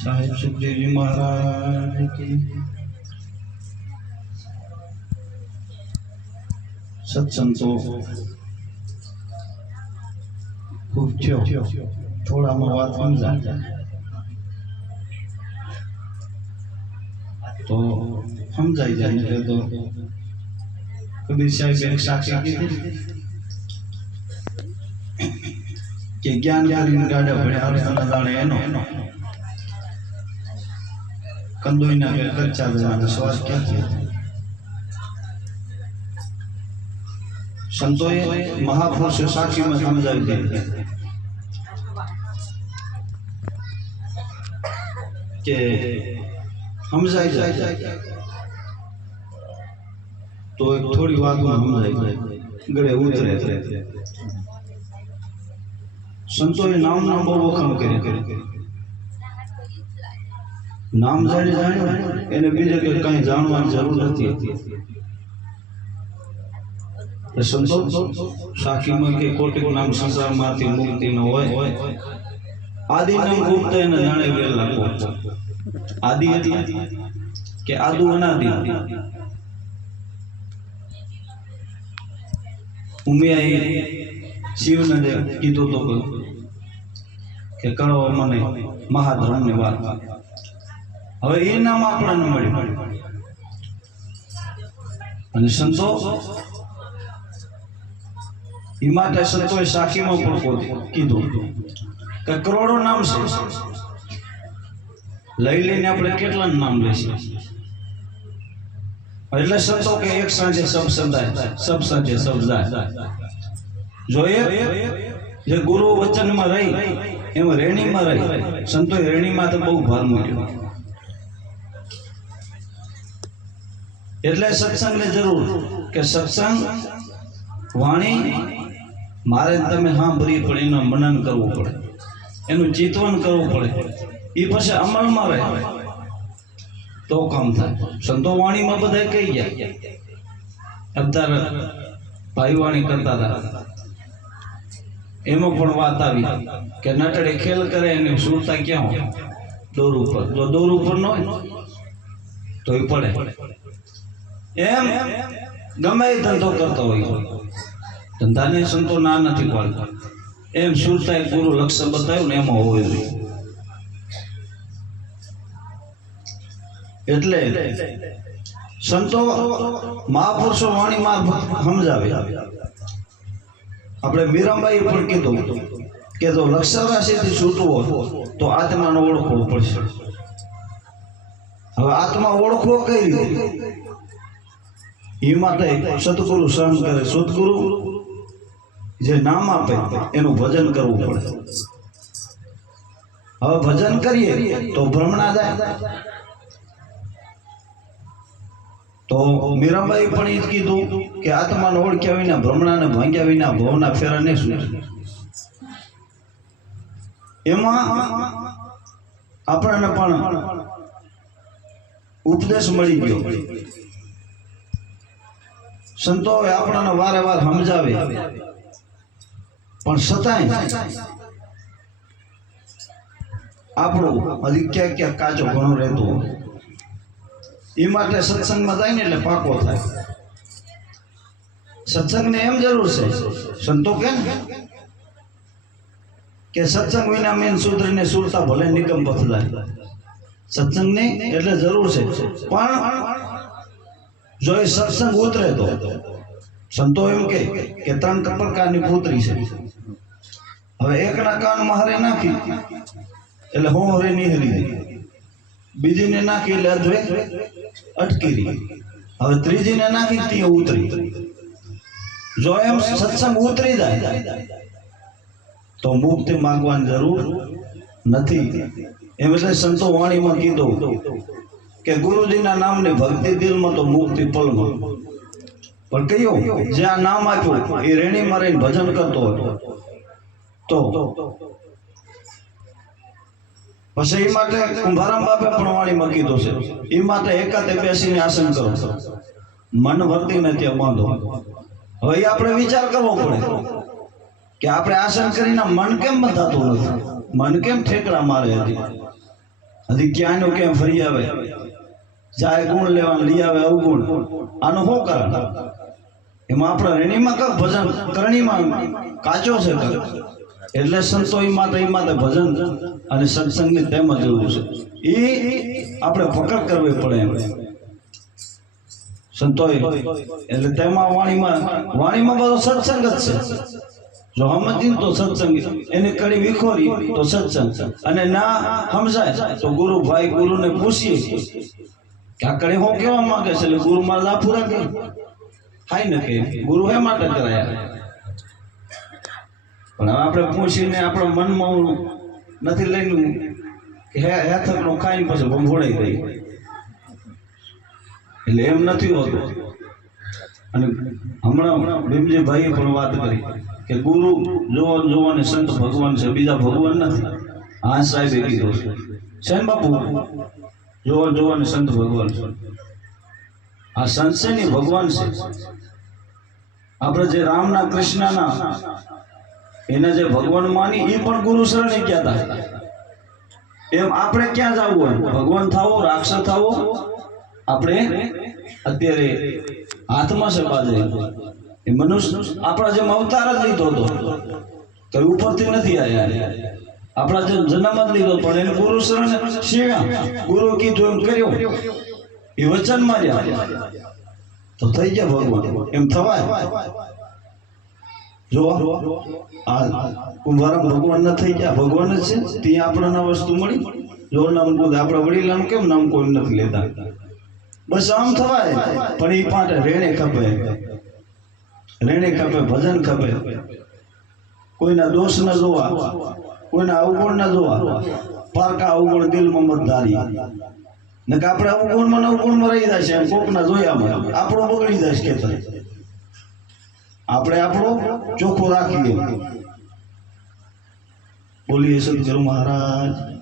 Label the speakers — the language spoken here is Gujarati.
Speaker 1: સાહેબ સુખદેવજી મહારાજ કી સત્સંગ તો ખૂબ થયો. થોડામાં વાત સમજાય. તો સમજાઈ જાય એટલે તો કબીર સાહેબ એક સાક્ષી કીધી કે જ્ઞાન કરીને ગાડે ભણ્યા અર્જુન જાણે એનો. કંદોઈના કે કચ્ચા જવાનો સ્વાદ ક્યાંથી સંતોએ મહાપુરુષે સાક્ષીમાં સમજાવી દીધી કે સમજાઈ જાય તો એક થોડી વાતમાં સમજાઈ જાય ગળે ઉતરે સંતોએ નામ નામ બહુ વખાણ કરે નામ જાણી જાણ્યું, એને બીજે કે કઈ જાણવાની જરૂર નથી. સાક્ષીમાં કે આદિ અનાદિ. શિવને કીધું તો કે કરો મને મહાધર્મની વાત. હવે એ નામ આપણને મળ્યું. અને સંતો એ માટે સંતોએ સાખીમાં પણ કીધું કે કરોડો નામ છે. લઈ લઈને આપણે કેટલા નામ લઈશું એટલે સંતો કે એક સાંજે સબ સંદાય, સબ સાંજે સબ જાય. જો જે ગુરુ વચનમાં રહી, એમાં રેણીમાં રહી, સંતોએ રેણીમાં તો બહુ ભાર મૂક્યો. એટલે સત્સંગને જરૂર કે સત્સંગ, વાણી, મારે તમે સાંભળવી પડે એનું મનન કરવું પડે. એનું ચિંતવન કરવું પડે. એ પછી અમલમાં રહે. તો કામ થાય. સંતો વાણીમાં બધા કહી ગયા. અત્યારે ભાઈ વાણી કરતા હતા. એમાં પણ વાત આવી કે નટડે ખેલ કરે એને સુરતા ક્યાં દોર ઉપર. જો દોર ઉપર ન હોય તો એ પડે. એમ ગમે એ ધંધો કરતો હોય. ધંધાને સંતો ના નથી પાડતા. એમ સુરતા ગુરુ લક્ષ્ય બતાવ્યું ને એમાં જોઈએ એટલે સંતો મહાપુરુષો વાણી મારફત સમજાવે. આપણે મીરાબાઈ પણ કીધું કે જો લક્ષ્ય રાશિથી છૂટવું તો આત્માનો ઓળખવું પડશે. હવે આત્મા ઓળખવો કઈ રીતે? એ માટે સદગુરુ સહન કરે, સદગુરુ, જે નામ આપે એનું ભજન કરવું પડે. હવે ભજન કરીએ તો ભ્રમણા જાય. તો મીરાબાઈ પણ એ જ કીધું કે આત્માને ઓળખ્યા વિના, ભ્રમણાને ભાંગ્યા વિના ભવના ફેરા ને શું એમાં આપણને પણ ઉપદેશ મળી ગયો. સંતોએ આપણને વારે વાર સમજાવે. પણ છતાંય આપણું હજી ક્યાંક ક્યાંક કાચો ઘણો રહેતો હોય. એ માટે સત્સંગમાં જાય ને એટલે પાકો થાય. સત્સંગને એમ જરૂર છે, સંતો કે કે સત્સંગ વિના મેન સૂત્રને સુરતા ભલે નિગમ બદલાય સત્સંગની એટલે જરૂર છે. પણ જો એ સત્સંગ ઉતરે તો. સંતો એમ કે કે ત્રણ પ્રકારની પુત્રી છે. હવે એકના કાનમાં હરે નાખી, એટલે હું હરે નિહરી. બીજીને નાખી એટલે અધવે અટકી. હવે ત્રીજીને નાખી તે ઉતરી. જો એમ સત્સંગ ઉતરી જાય, તો મુક્તિ માંગવાની જરૂર નથી. એમ એટલે સંતો વાણીમાં કીધું કે ગુરુજીના નામની ભક્તિ દિલમાં તો મુક્તિ પલમાં. પણ કયો, જે આ નામ આપ્યું, એ રેણી રહીને ભજન કરતો હતો. તો પછી એ માટે કુંભારામ બાપે પણ વાણીમાં કીધું છે. એ માટે એકાતે બેસીને આસન કરો. મન વર્તીને ત્યાં બાંધો. હવે એ આપણે વિચાર કરવો પડે કે આપણે આસન કરીને મન કેમ બંધાતું નથી? મન કેમ ઠેકડા મારે હજી હજી ક્યાંનો ક્યાં ફરી આવે? જાય ગુણ લેવાનું, લઈ આવે અવગુણ આનું શું કારણ? એમાં આપણા રેણીમાં કાંક ભજન કરણીમાં કાચો છે એટલે સંતો એ માતા એ માતા ભજન અને સત્સંગની તેમ જ એવું છે. એ આપણે પકડ કરવી પડે એમ. સંતોય એટલે તેમાં વાણીમાં વાણીમાં બધો સત્સંગ જ છે. જો સમજી તો સત્સંગ, એને કડી વિખોરી તો સત્સંગ. અને ના સમજાય તો ગુરુ ભાઈ ગુરુને પૂછીએ કે આ કડી હું કેવા માંગે છે? એટલે ગુરુ મારા લાફુરા કે હાય ને કે, ગુરુ હે માટે કરાયા? પણ હવે આપણે પૂછીને આપણા મનમાં નથી લઈને કે હે હેથકનો ખાઈને પછી ભંભોળાઈ દઈ એટલે એમ નથી હોતું. અને હમણાં ભીમજીભાઈએ પણ વાત કરી. કે ગુરુ જોવા જોવાને સંત ભગવાન છે, બીજા ભગવાન નથી. હા, સાહેબ કીધું છે. છે ને બાપુ જોવા જોવાને સંત ભગવાન છે. આ સંત છે ભગવાન છે. આપણે જે રામના, કૃષ્ણના, એને જે ભગવાન માની એ પણ ગુરુ શરણે ગયા હતા. એમ આપણે ક્યાં જવું હોય ભગવાન થાવો, રાક્ષસ થાવો, આપણે અત્યારે હાથમાં છે બાજે એ મનુષ્ય આપણા જેમ અવતાર જ લીધો હતો. કઈ ઉપરથી નથી આવ્યા આપણા જેમ જન્મ જ લીધો, પણ એને ગુરુ શરણ શિવ્યા ગુરુ કીધું એમ કર્યો. એ વચન માર્યા. તો થઈ ગયા ભગવાન. એમ થવાય. જો, આ કુંભારામ ભગવાન ના થઈ ગયા, ભગવાન જ છે. ત્યાં આપણને વસ્તુ મળી. જો નામ કોઈ આપણા વડીલાનું કેમ નામ કોઈ નથી લેતા? બસ આમ થવાય. પણ એ પાટે રેણે ખપે. રેણે ખપે, ભજન ખપે. કોઈના દોષ ન જોવા, કોઈના અવગુણ ન જોવા. પારકા અવગુણ દિલમાં મત ધારી. ને કે આપણે અવગુણમાં અવગુણમાં રહી જાય છે એમ કોકના જોયામાં. આપણો બગડી જાય કે ખેતર. આપણે આપણો ચોખ્ખો રાખીએ. બોલીએ સદગુરુ મહારાજ